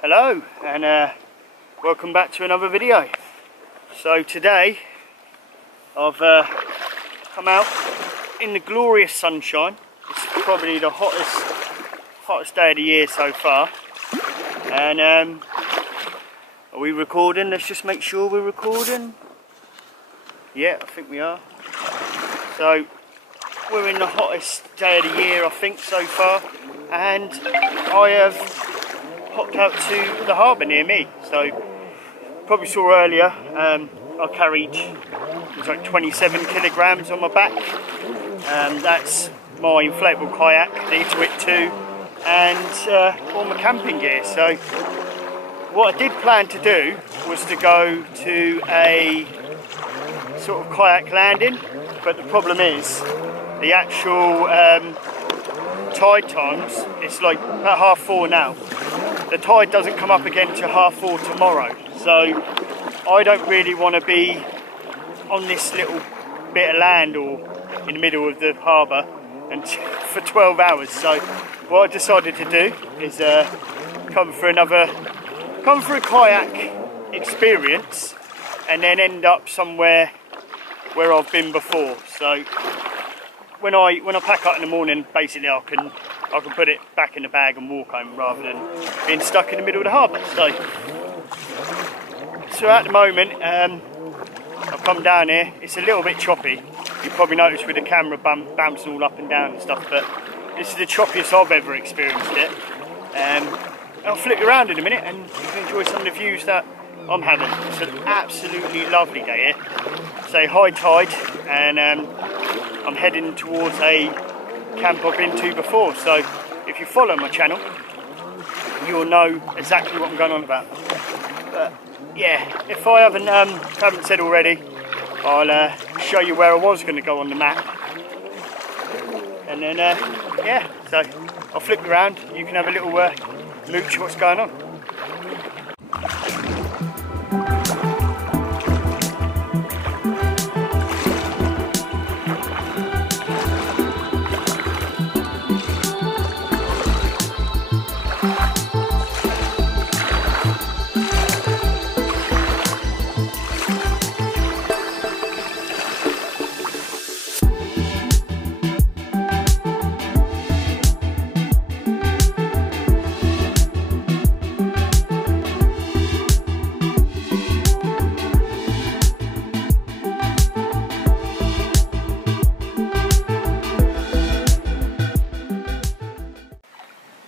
Hello and welcome back to another video. So today I've come out in the glorious sunshine. It's probably the hottest day of the year so far. And are we recording? Let's just make sure we're recording. Yeah, I think we are. So we're in the hottest day of the year I think so far, and I have popped out to the harbour near me. So probably saw earlier I carried, it was like 27 kilograms on my back. That's my inflatable kayak, the Itiwit 2, and all my camping gear. So what I did plan to do was to go to a sort of kayak landing, but the problem is the actual tide times, it's like about 4:30 now. The tide doesn't come up again till 4:30 tomorrow, so I don't really want to be on this little bit of land or in the middle of the harbour and for 12 hours. So what I decided to do is come for a kayak experience and then end up somewhere where I've been before. So when I pack up in the morning, basically I can put it back in the bag and walk home rather than being stuck in the middle of the harbour. So at the moment I've come down here. It's a little bit choppy. You probably noticed with the camera bouncing all up and down and stuff, but this is the choppiest I've ever experienced it. I'll flip you around in a minute and you can enjoy some of the views that I'm having. It's an absolutely lovely day here. It's a high tide, and I'm heading towards a camp I've been to before. So if you follow my channel, you'll know exactly what I'm going on about. But yeah, if I haven't said already, I'll show you where I was going to go on the map. And then yeah, so I'll flip you around. You can have a little mooch what's going on.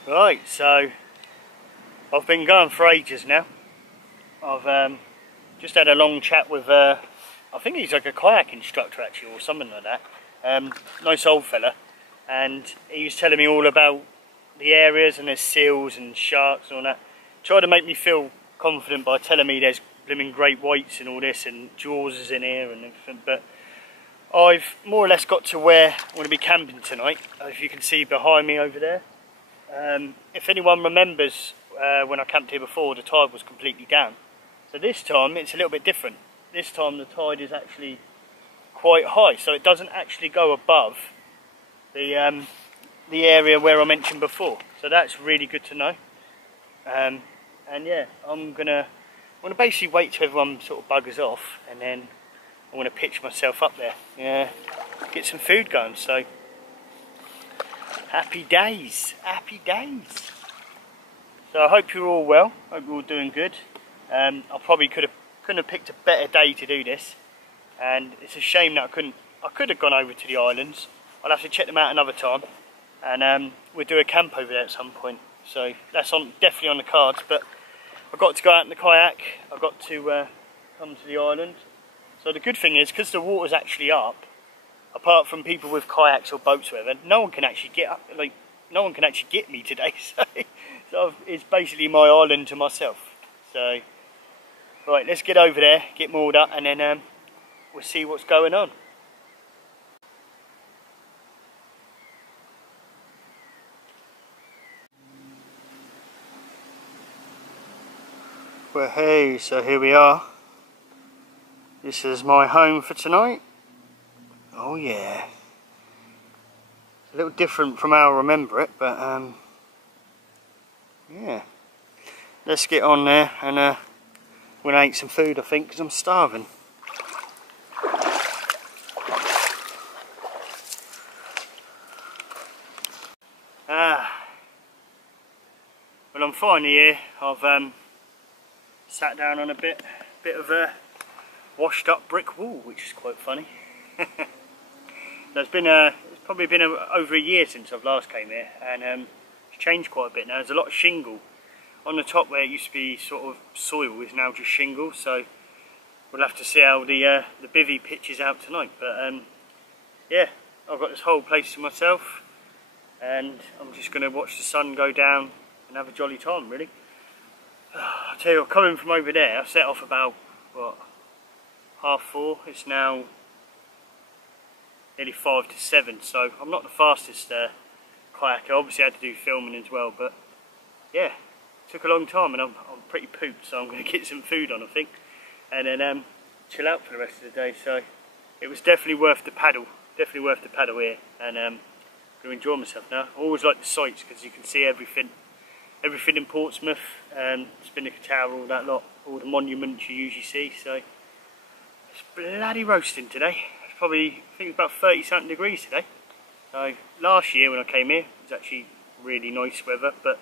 Right, so I've been going for ages now. I've just had a long chat with, I think he's like a kayak instructor actually, or something like that. Nice old fella, and he was telling me all about the areas, and there's seals and sharks and all that. Tried to make me feel confident by telling me there's blooming great whites and all this, and jaws is in here and everything, but I've more or less got to where I want to be camping tonight. If you can see behind me over there. If anyone remembers when I camped here before, the tide was completely down. So this time it's a little bit different. This time the tide is actually quite high, so it doesn't actually go above the area where I mentioned before. So that's really good to know. And yeah, I'm gonna basically wait till everyone sort of buggers off, and then I want to pitch myself up there. Yeah, get some food going. So. Happy days, happy days. So I hope you're all well. Hope you're all doing good. I probably couldn't have picked a better day to do this, and it's a shame that I could have gone over to the islands. I'll have to check them out another time, and we'll do a camp over there at some point. So that's definitely on the cards. But I've got to go out in the kayak. I've got to come to the island. So the good thing is, because the water's actually up, apart from people with kayaks or boats or whatever, no one can actually get up. Like, no one can actually get me today. So it's basically my island to myself. So right, let's get over there, get moored up, and then we'll see what's going on. Well, hey, so here we are. This is my home for tonight. Oh yeah. A little different from how I remember it, but yeah. Let's get on there and we'll eat some food, I think, because I'm starving. Well, I'm finally here. I've sat down on a bit of a washed up brick wall, which is quite funny. So it's probably been over a year since I've last came here, and it's changed quite a bit now. There's a lot of shingle on the top where it used to be sort of soil, is now just shingle. So we'll have to see how the bivvy pitches out tonight. But yeah, I've got this whole place to myself, and I'm just going to watch the sun go down and have a jolly time, really. I'll tell you what, coming from over there, I set off about, what, 4:30. It's now nearly 5 to 7, so I'm not the fastest kayaker. Obviously I had to do filming as well, but yeah, it took a long time, and I'm pretty pooped, so I'm going to get some food on, I think, and then chill out for the rest of the day. So it was definitely worth the paddle, here, and going to enjoy myself now. I always like the sights, because you can see everything in Portsmouth, Spinnaker Tower, all that lot, all the monuments you usually see. So it's bloody roasting today. It's probably, I think it's about 30 something degrees today. So last year when I came here, it was actually really nice weather, but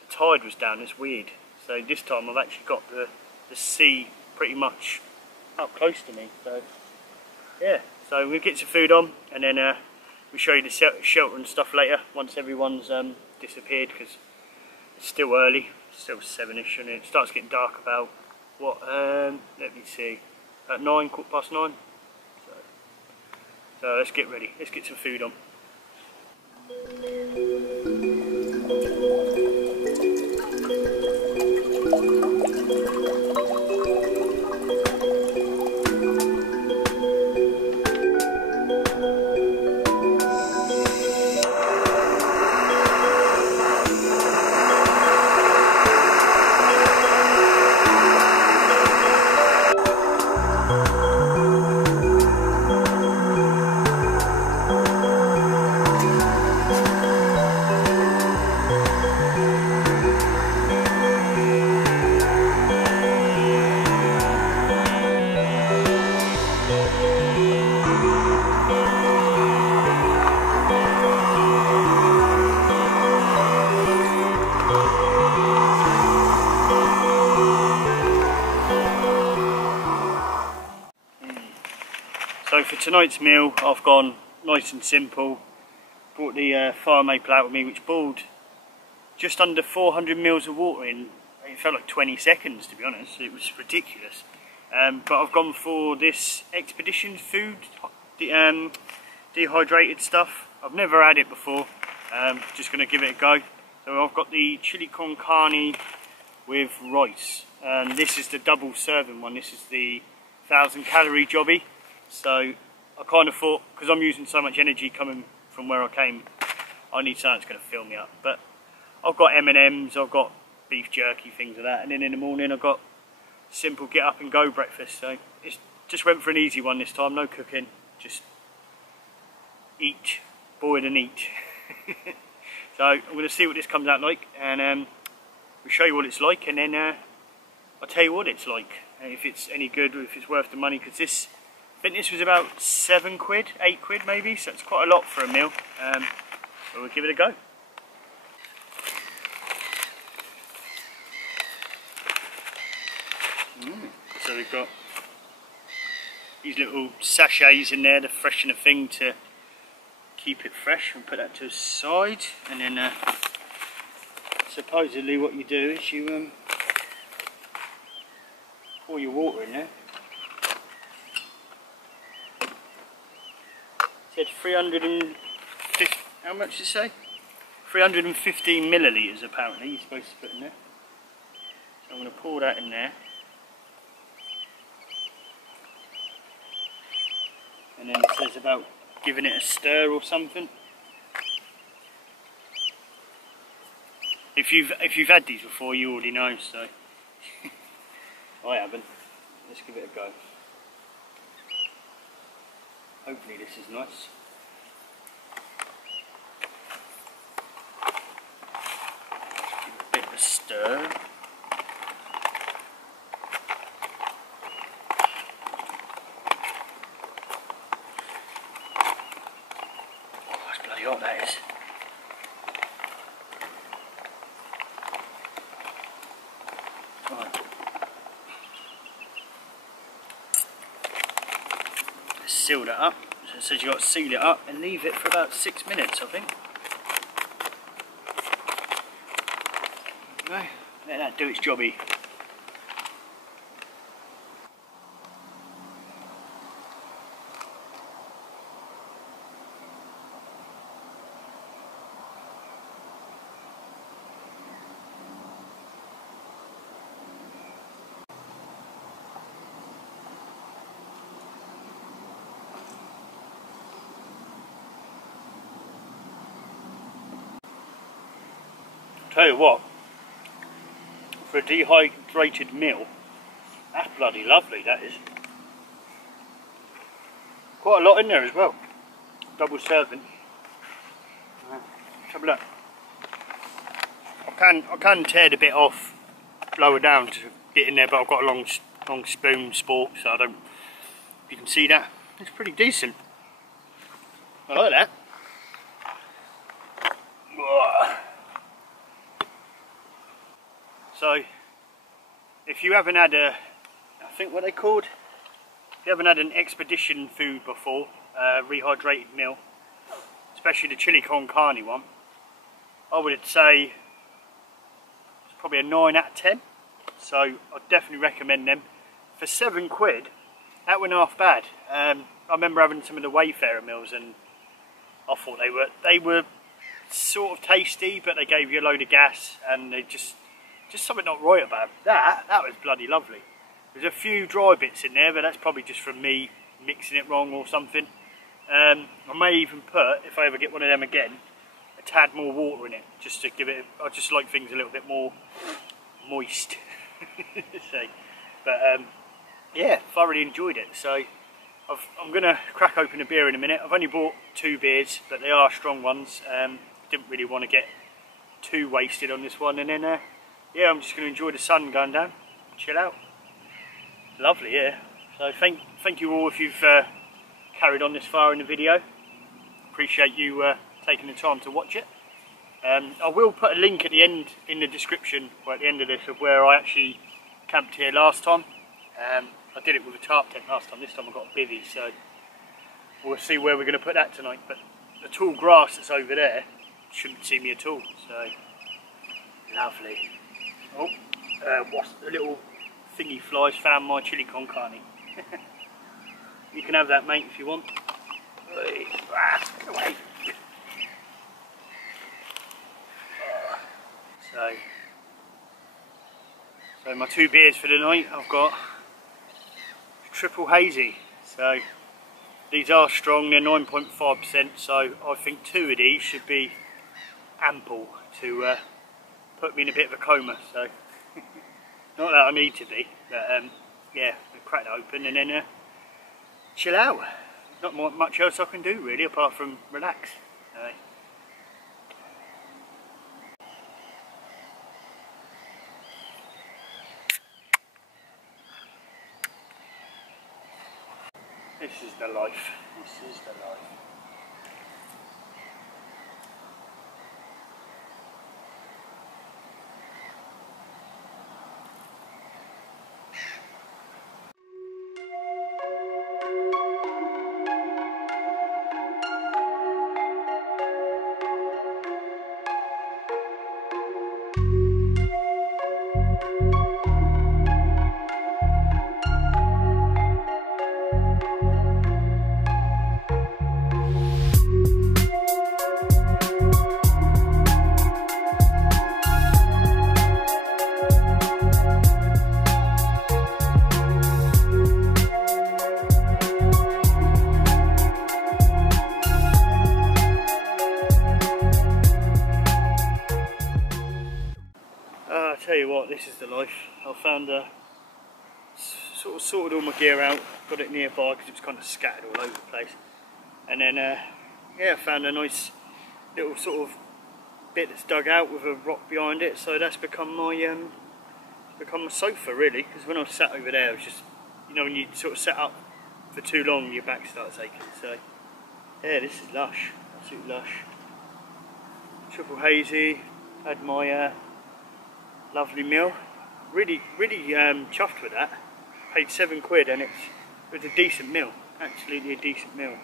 the tide was down. It's weird. So this time I've actually got the sea pretty much up close to me. So yeah, so we'll get some food on, and then we'll show you the shelter and stuff later once everyone's disappeared, because it's still early, still 7ish, and it starts getting dark about, what, let me see, at 9, 9:15. So let's get ready, let's get some food on. So for tonight's meal, I've gone nice and simple. Brought the fire maple out with me, which boiled just under 400 mils of water in, it felt like 20 seconds, to be honest. It was ridiculous. But I've gone for this Expedition food, dehydrated stuff. I've never had it before, just going to give it a go. So I've got the chili con carne with rice. This is the double serving one. This is the 1,000 calorie jobby. So I kind of thought, because I'm using so much energy coming from where I came, I need something that's going to fill me up. But I've got M&Ms, I've got beef jerky, things like that, and then in the morning I've got simple get up and go breakfast. So it's just went for an easy one this time, no cooking, just eat, boil and eat. So I'm going to see what this comes out like, and we'll show you what it's like, and then I'll tell you what it's like, if it's any good, or if it's worth the money, because this, I think this was about £7, £8 maybe, so it's quite a lot for a meal. But we'll give it a go. So we've got these little sachets in there, the freshener thing to keep it fresh. We'll put that to the side, and then supposedly what you do is you pour your water in there. It said 350, how much did it say? 315 millilitres apparently you're supposed to put in there. So I'm going to pour that in there. And then it says about giving it a stir or something. If you've had these before, you already know, so I haven't. Let's give it a go. Hopefully this is nice. Give it a bit of a stir. Oh, that's bloody hot, that is. Seal that up. So it says you've got to seal it up and leave it for about 6 minutes, I think. Okay, let that do its jobby. Tell you what, for a dehydrated meal, that's bloody lovely, that is. Quite a lot in there as well. Double serving. Let's have a look. I can tear the bit off lower down to get in there, but I've got a long spoon spork, so I don't. You can see that. It's pretty decent. I like that. So, if you haven't had I think what they called, if you haven't had an expedition food before, rehydrated meal, especially the chili con carne one, I would say it's probably a 9 out of 10. So I'd definitely recommend them. For £7, that wasn't half bad. I remember having some of the Wayfarer meals, and I thought they were sort of tasty, but they gave you a load of gas, and they just something not right about it. That was bloody lovely. There's a few dry bits in there, but that's probably just from me mixing it wrong or something. I may even put, if I ever get one of them again, a tad more water in it, just to give it. I just like things a little bit more moist. So, but yeah, thoroughly enjoyed it. So I'm going to crack open a beer in a minute. I've only bought 2 beers, but they are strong ones. Didn't really want to get too wasted on this one, and then yeah, I'm just going to enjoy the sun going down, chill out. Lovely, yeah. So thank you all if you've carried on this far in the video. Appreciate you taking the time to watch it. I will put a link at the end in the description, or at the end of this, of where I actually camped here last time. I did it with a tarp tent last time. This time I got a bivvy, so we'll see where we're going to put that tonight. But the tall grass that's over there shouldn't see me at all. So lovely. Oh, the little thingy flies found my chili con carne. You can have that, mate, if you want. Go away. So my 2 beers for the night, I've got triple hazy. So these are strong, they're 9.5%, so I think 2 of these should be ample to put me in a bit of a coma. So not that I need to be, but yeah, we'll crack that open and then chill out. Not much else I can do really apart from relax. This is the life. This is the life. tell you what, this is the life. I found sort of sorted all my gear out, got it nearby because it was kind of scattered all over the place, and then yeah, found a nice little sort of bit that's dug out with a rock behind it, so that's become my sofa really. Because when I sat over there, it was just, you know, when you sort of set up for too long, your back starts aching. So yeah, this is lush, absolutely lush. Triple hazy. Had my lovely meal. Really chuffed with that. Paid £7 and it was a decent meal. Absolutely a decent meal.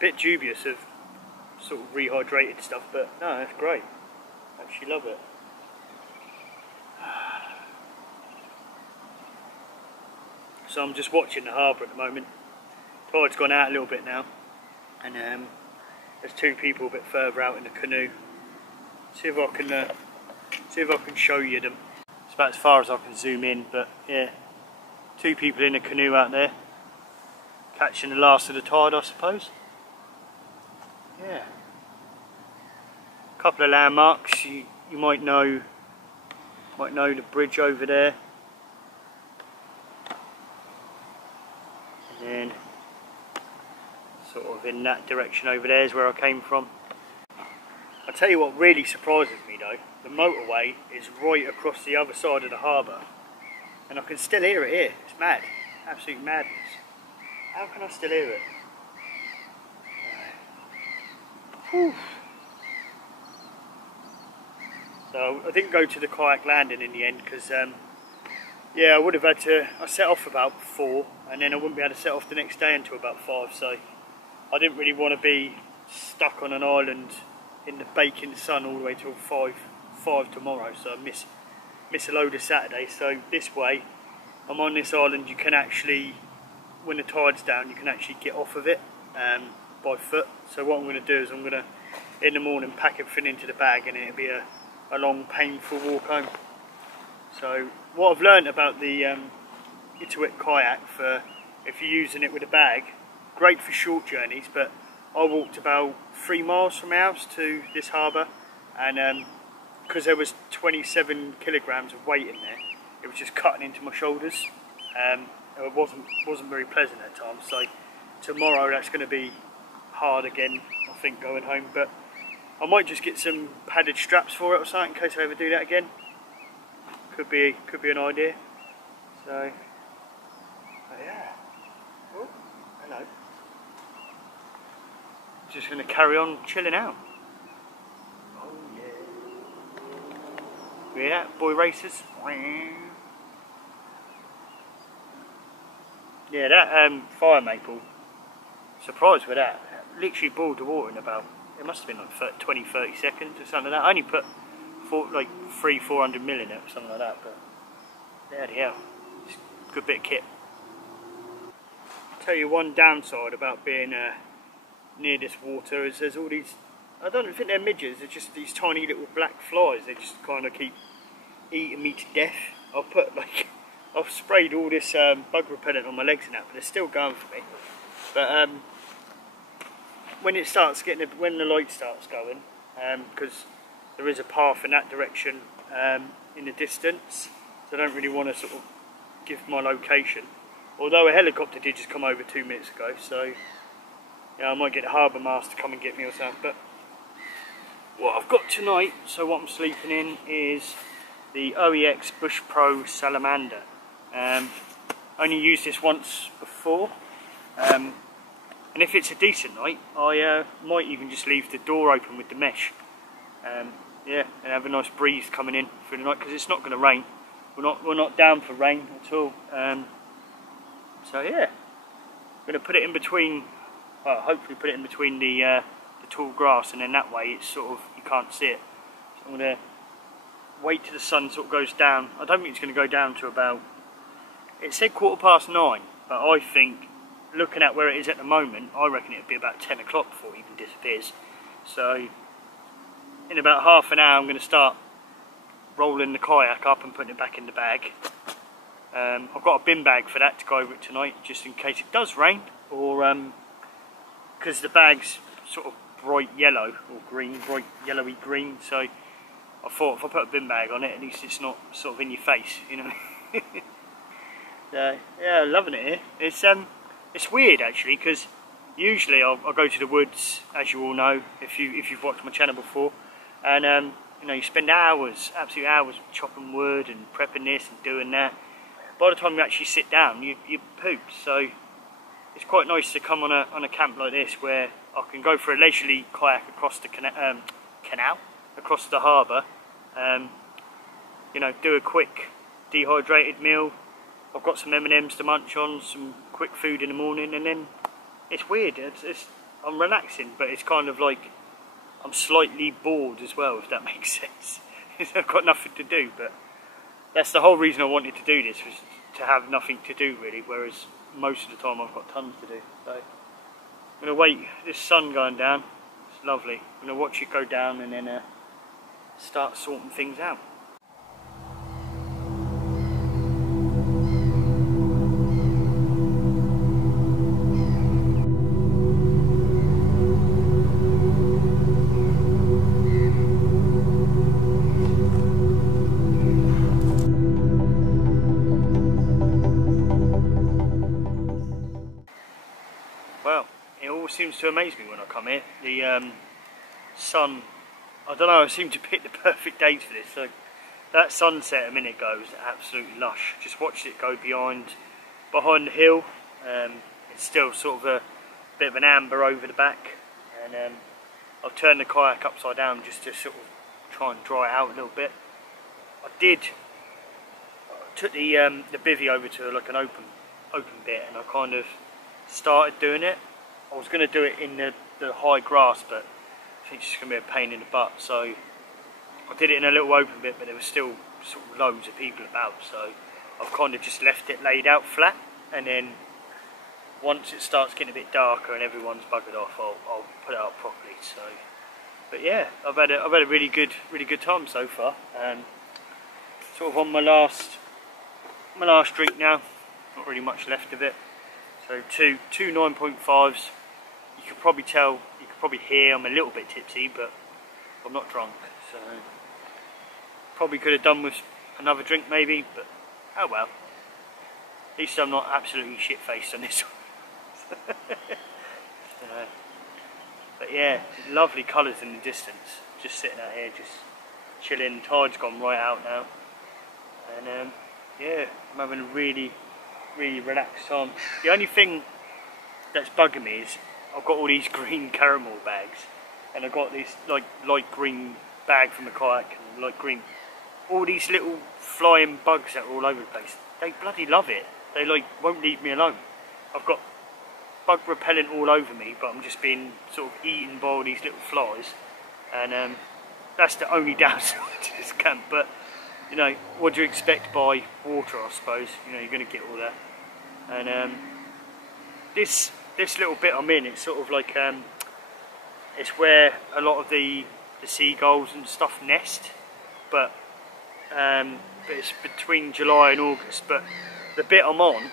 Bit dubious of sort of rehydrated stuff, but no, that's great. Actually love it. So I'm just watching the harbour at the moment. Tide's gone out a little bit now, and there's two people a bit further out in the canoe. See if I can show you them. It's about as far as I can zoom in, but yeah, two people in a canoe out there, catching the last of the tide, I suppose. Yeah. A couple of landmarks. You might know the bridge over there. And then sort of in that direction over there is where I came from. I'll tell you what really surprises me though, the motorway is right across the other side of the harbour, and I can still hear it here. It's mad, absolute madness. How can I still hear it? Whew. So I didn't go to the kayak landing in the end because yeah, I would have had to, I set off about 4 and then I wouldn't be able to set off the next day until about 5, so I didn't really want to be stuck on an island in the baking sun all the way till 5 tomorrow, so I miss a load of Saturday. So this way, I'm on this island, you can actually, when the tide's down, you can actually get off of it by foot. So what I'm going to do is I'm going to, in the morning, pack everything into the bag, and it'll be a long, painful walk home. So what I've learned about the Itiwit kayak, for if you're using it with a bag, great for short journeys, but I walked about 3 miles from my house to this harbour, and because there was 27 kilograms of weight in there, it was just cutting into my shoulders. It wasn't very pleasant at times. So tomorrow that's going to be hard again, I think, going home. But I might just get some padded straps for it or something in case I ever do that again. Could be an idea. So yeah. Oh, hello. Just going to carry on chilling out. Oh yeah. Yeah, boy racers. Yeah, that fire maple, surprised with that. Literally boiled the water in about, it must have been like 20-30 seconds or something like that. I only put 300-400 mil in it or something like that, but there the hell, it's a good bit of kit. I'll tell you one downside about being near this water is there's all these, I don't think they're midges, they're just these tiny little black flies. They just kind of keep eating me to death. I've sprayed all this bug repellent on my legs and that, but they're still going for me. But when the light starts going, because there is a path in that direction in the distance, so I don't really want to sort of give my location. Although a helicopter did just come over 2 minutes ago, so yeah, I might get the harbour master to come and get me or something. But what I've got tonight, so what I'm sleeping in is the OEX Bush Pro Sallamanda. Only used this once before, and if it's a decent night, I might even just leave the door open with the mesh. Yeah, and have a nice breeze coming in through the night, because it's not going to rain. We're not down for rain at all. So yeah, I'm going to put it in between. Well, hopefully put it in between the tall grass, and then that way it's sort of, you can't see it. So I'm going to wait till the sun sort of goes down. I don't think it's going to go down to about, it said 9:15, but I think, looking at where it is at the moment, I reckon it'll be about 10 o'clock before it even disappears. So in about half an hour I'm going to start rolling the kayak up and putting it back in the bag. I've got a bin bag for that to go over it tonight, just in case it does rain, or because the bag's sort of bright yellow or green, bright yellowy green, so I thought if I put a bin bag on it, at least it's not sort of in your face, you know. Yeah, loving it here. It's weird actually, because usually I'll go to the woods, as you all know, if you've watched my channel before, and you know, you spend hours, absolute hours, chopping wood and prepping this and doing that. By the time you actually sit down, you poop. So it's quite nice to come on a camp like this, where I can go for a leisurely kayak across the canal, across the harbour. You know, do a quick dehydrated meal. I've got some M&Ms to munch on, some quick food in the morning, and then it's weird. I'm relaxing, but it's kind of like I'm slightly bored as well, if that makes sense. I've got nothing to do, but that's the whole reason I wanted to do this, was to have nothing to do really, whereas most of the time I've got tons to do. So I'm going to wait, this sun going down, it's lovely. I'm going to watch it go down and then start sorting things out. Well, it all seems to amaze me when I come here. The sun, I don't know, I seem to pick the perfect days for this. So that sunset a minute ago was absolutely lush. Just watched it go behind the hill. It's still sort of a bit of an amber over the back, and I've turned the kayak upside down just to sort of try and dry it out a little bit. I took the bivvy over to like an open bit, and I kind of started doing it. I was going to do it in the high grass, but I think it's just going to be a pain in the butt, so I did it in a little open bit, but there was still sort of loads of people about, so I've kind of just left it laid out flat, and then once it starts getting a bit darker and everyone's buggered off, I'll put it up properly. So, but yeah, I've had a really good time so far. Sort of on my last drink now, not really much left of it. So two 9.5s. You could probably tell, you could probably hear I'm a little bit tipsy, but I'm not drunk. So probably could have done with another drink maybe, but oh well. At least I'm not absolutely shit-faced on this one. But yeah, lovely colours in the distance. Just sitting out here, just chilling. Tide's gone right out now, and yeah, I'm having a really relaxed time. The only thing that's bugging me is I've got all these green caramel bags, and I've got this like light green bag from the kayak, and light green, all these little flying bugs that are all over the place. They bloody love it. They like won't leave me alone. I've got bug repellent all over me, but I'm just being sort of eaten by all these little flies, and that's the only downside to this camp. But you know, what do you expect by water, I suppose? You know, you're going to get all that. And this little bit I'm in, it's sort of like it's where a lot of the seagulls and stuff nest, but it's between July and August. But the bit I'm on,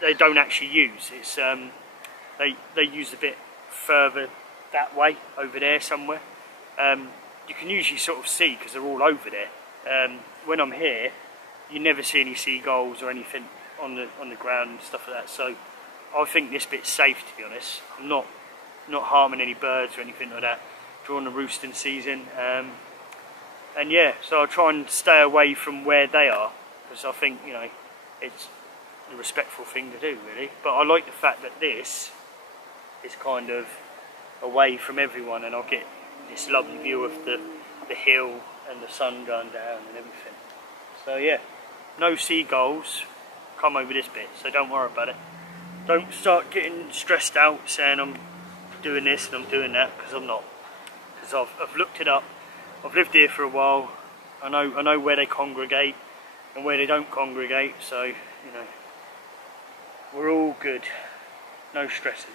they don't actually use. It's they use a bit further that way, over there somewhere. You can usually sort of see because they're all over there. When I'm here, you never see any seagulls or anything on the ground and stuff like that. So I think this bit's safe, to be honest. I'm not harming any birds or anything like that during the roosting season. And yeah, so I try and stay away from where they are, because I think, you know, it's a respectful thing to do really. But I like the fact that this is kind of away from everyone, and I'll get this lovely view of the hill and the sun going down and everything. So yeah, no seagulls come over this bit, so don't worry about it. Don't start getting stressed out saying I'm doing this and I'm doing that, because I'm not. Because I've looked it up. I've lived here for a while. I know where they congregate and where they don't congregate, so you know, we're all good. No stressing.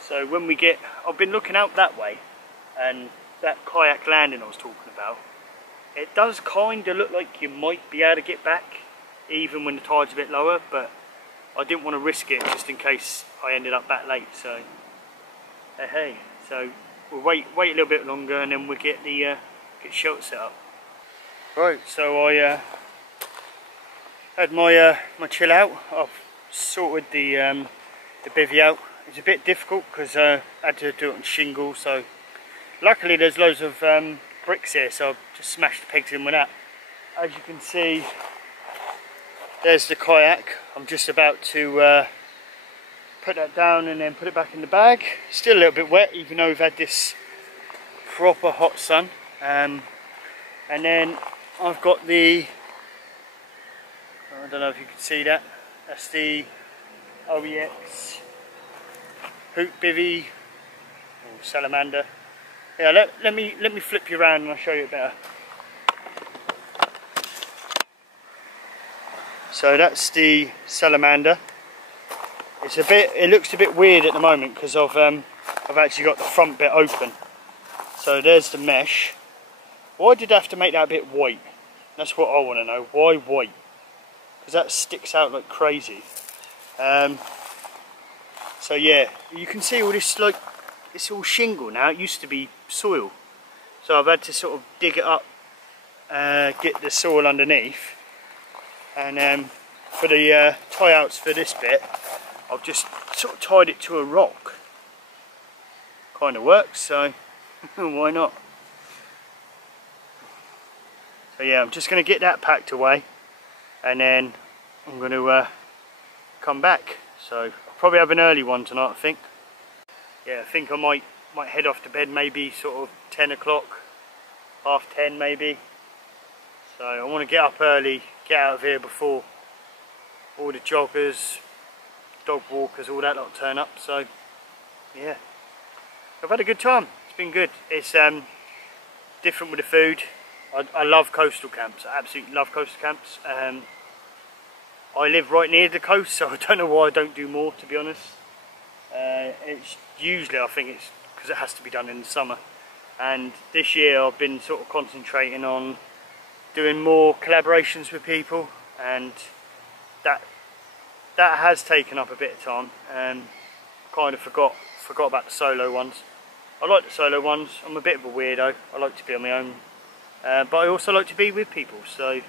So when we get, I've been looking out that way, and that kayak landing I was talking about, it does kind of look like you might be able to get back even when the tide's a bit lower, but I didn't want to risk it just in case I ended up back late. So hey, so we'll wait a little bit longer, and then we'll get the shelter set up. Right, so I had my my chill out. I've sorted the bivvy out. It's a bit difficult because I had to do it on shingle, so luckily there's loads of bricks here, so I've just smashed the pegs in with that. As you can see, there's the kayak. I'm just about to put that down and then put it back in the bag. Still a little bit wet, even though we've had this proper hot sun. And then I've got the, I don't know if you can see that, that's the OEX hoop bivvy or salamander. Yeah, let me flip you around and I'll show you it better. So that's the salamander. It looks a bit weird at the moment because I've actually got the front bit open. So there's the mesh. Why did I have to make that bit white? That's what I want to know. Why white? Because that sticks out like crazy. So yeah, you can see all this, like, it's all shingle now. It used to be soil. So I've had to sort of dig it up, get the soil underneath. And for the tie outs for this bit, I've just sort of tied it to a rock. Kind of works, so why not? So yeah, I'm just going to get that packed away, and then I'm going to come back. So I'll probably have an early one tonight, I think. Yeah, I think I might head off to bed maybe sort of 10 o'clock, half 10 maybe. So I want to get up early, get out of here before all the joggers, dog walkers, all that lot turn up. So yeah, I've had a good time. It's been good. It's different with the food. I love coastal camps. I absolutely love coastal camps. I live right near the coast, so I don't know why I don't do more, to be honest. It's usually, I think it's because it has to be done in the summer. And this year I've been sort of concentrating on doing more collaborations with people, and that has taken up a bit of time. Kind of forgot about the solo ones. I like the solo ones. I'm a bit of a weirdo. I like to be on my own, but I also like to be with people. So I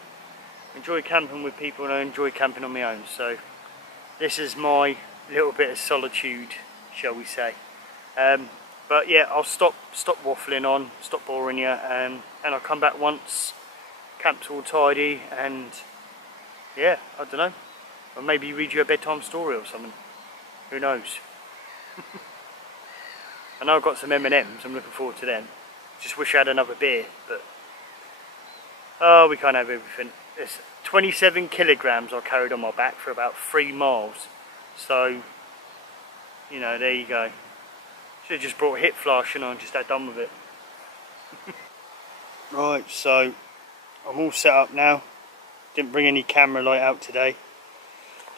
enjoy camping with people, and I enjoy camping on my own. So this is my little bit of solitude, shall we say. But yeah, I'll stop waffling on, stop boring you, and I'll come back once camp's all tidy, and yeah, I don't know, or maybe read you a bedtime story or something. Who knows? I know I've got some M&Ms. I'm looking forward to them. Just wish I had another beer, but oh, we can't have everything. It's 27 kilograms I carried on my back for about 3 miles. So, you know, there you go. Should have just brought a hip flask, and just had done with it. Right, so I'm all set up now. Didn't bring any camera light out today.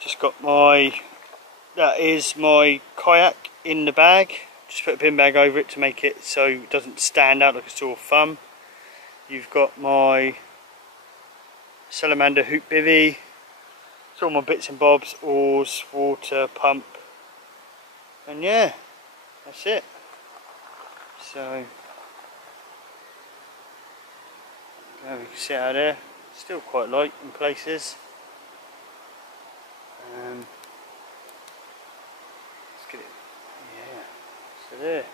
Just got that is my kayak in the bag. Just put a bin bag over it to make it so it doesn't stand out like a sore thumb. You've got my Sallamanda hoop bivvy. It's all my bits and bobs, oars, water, pump, and yeah, that's it. So there we can sit out there. Still quite light in places. Let's get it. Yeah. So there.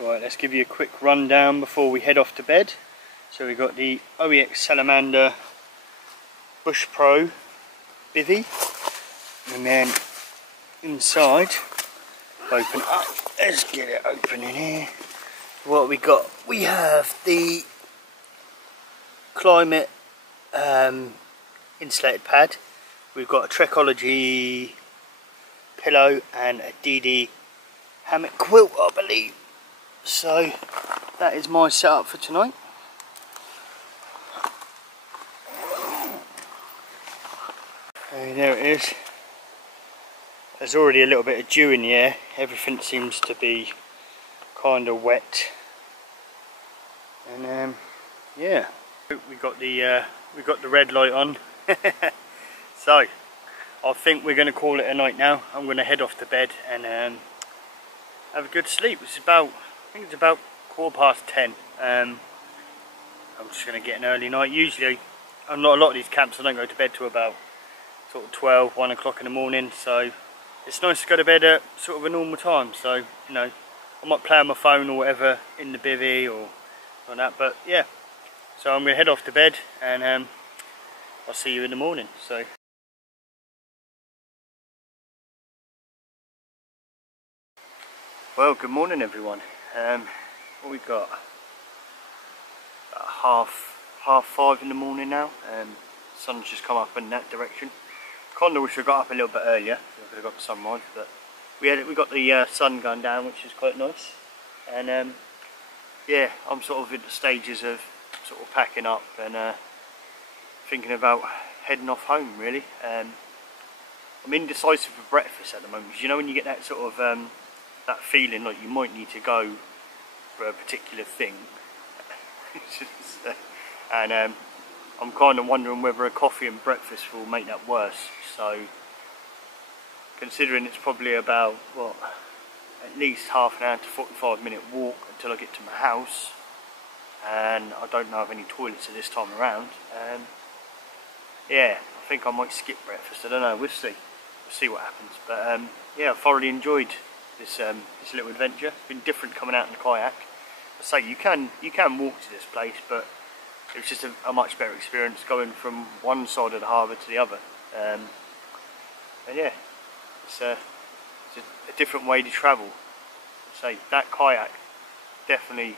Right, let's give you a quick rundown before we head off to bed. So we've got the OEX Sallamanda Bush Pro Bivvy, and then inside, open up, let's get it open in here. What we got? We have the Climate insulated pad. We've got a Trekology pillow and a DD hammock quilt, I believe. So that is my setup for tonight. And there it is. There's already a little bit of dew in the air. Everything seems to be kind of wet. And yeah, we got the red light on. So I think we're going to call it a night now. I'm going to head off to bed and have a good sleep. It's about, I think it's about 10:15. I'm just going to get an early night. Usually on a lot of these camps I don't go to bed till about sort of 12, 1 o'clock in the morning, so it's nice to go to bed at sort of a normal time. So, you know, I might play on my phone or whatever in the bivvy or on that, but yeah. So I'm going to head off to bed and I'll see you in the morning. So. Well, good morning everyone. What we got? About half 5 in the morning now. Sun's just come up in that direction. Kinda wish I got up a little bit earlier. I could have got the sunrise, but we got the sun going down, which is quite nice. And yeah, I'm sort of in the stages of sort of packing up and thinking about heading off home. Really, I'm indecisive for breakfast at the moment. You know, when you get that sort of that feeling like you might need to go for a particular thing, and I'm kind of wondering whether a coffee and breakfast will make that worse. So, considering it's probably about, what, at least half an hour to 45-minute walk until I get to my house, and I don't know of any toilets at this time around, yeah, I think I might skip breakfast. I don't know, we'll see. We'll see what happens. But yeah, I've thoroughly enjoyed this little adventure. It's been different coming out in the kayak. I say you can walk to this place, but it was just a much better experience going from one side of the harbour to the other. And yeah, it's a different way to travel. So that kayak, definitely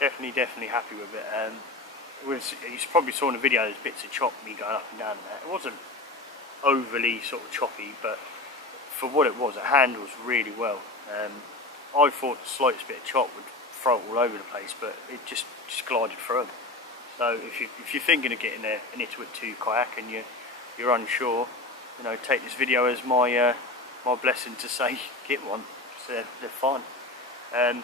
happy with it. You probably saw in the video there's bits of chop me going up and down there. It wasn't overly sort of choppy, but for what it was, it handles really well. I thought the slightest bit of chop would throw it all over the place, but it just glided through them. So if you're thinking of getting an Itiwit 2 kayak and you're unsure, you know, take this video as my my blessing to say get one. So they're fine. I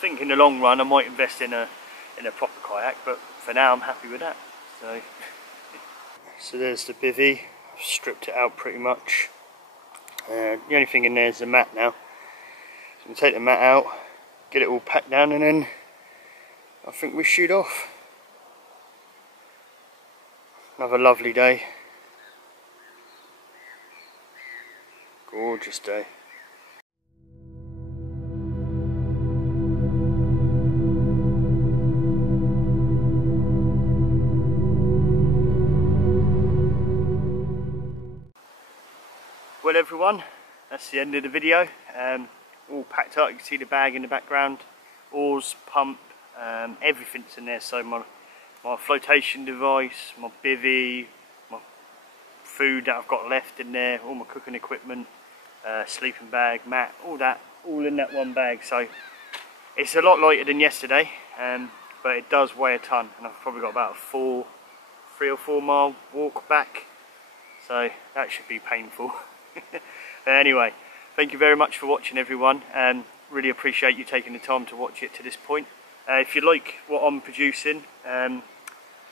think in the long run I might invest in a proper kayak, but for now I'm happy with that. So there's the bivvy. I've stripped it out pretty much. The only thing in there is the mat now. So I'm going to take the mat out, get it all packed down, and then I think we shoot off. Another lovely day. Gorgeous day. Well everyone, that's the end of the video. All packed up. You can see the bag in the background, oars, pump, everything's in there. So my flotation device, my bivvy, my food that I've got left in there, all my cooking equipment, sleeping bag, mat, all that, all in that one bag. So it's a lot lighter than yesterday, but it does weigh a ton, and I've probably got about a 3 or 4 mile walk back, so that should be painful. Anyway, thank you very much for watching everyone, and really appreciate you taking the time to watch it to this point. If you like what I'm producing,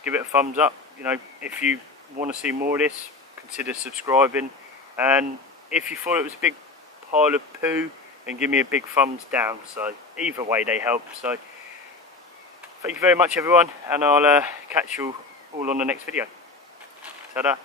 give it a thumbs up. You know, if you want to see more of this, consider subscribing, and if you thought it was a big pile of poo, then give me a big thumbs down. So either way they help. So thank you very much everyone, and I'll catch you all on the next video. Ta-da.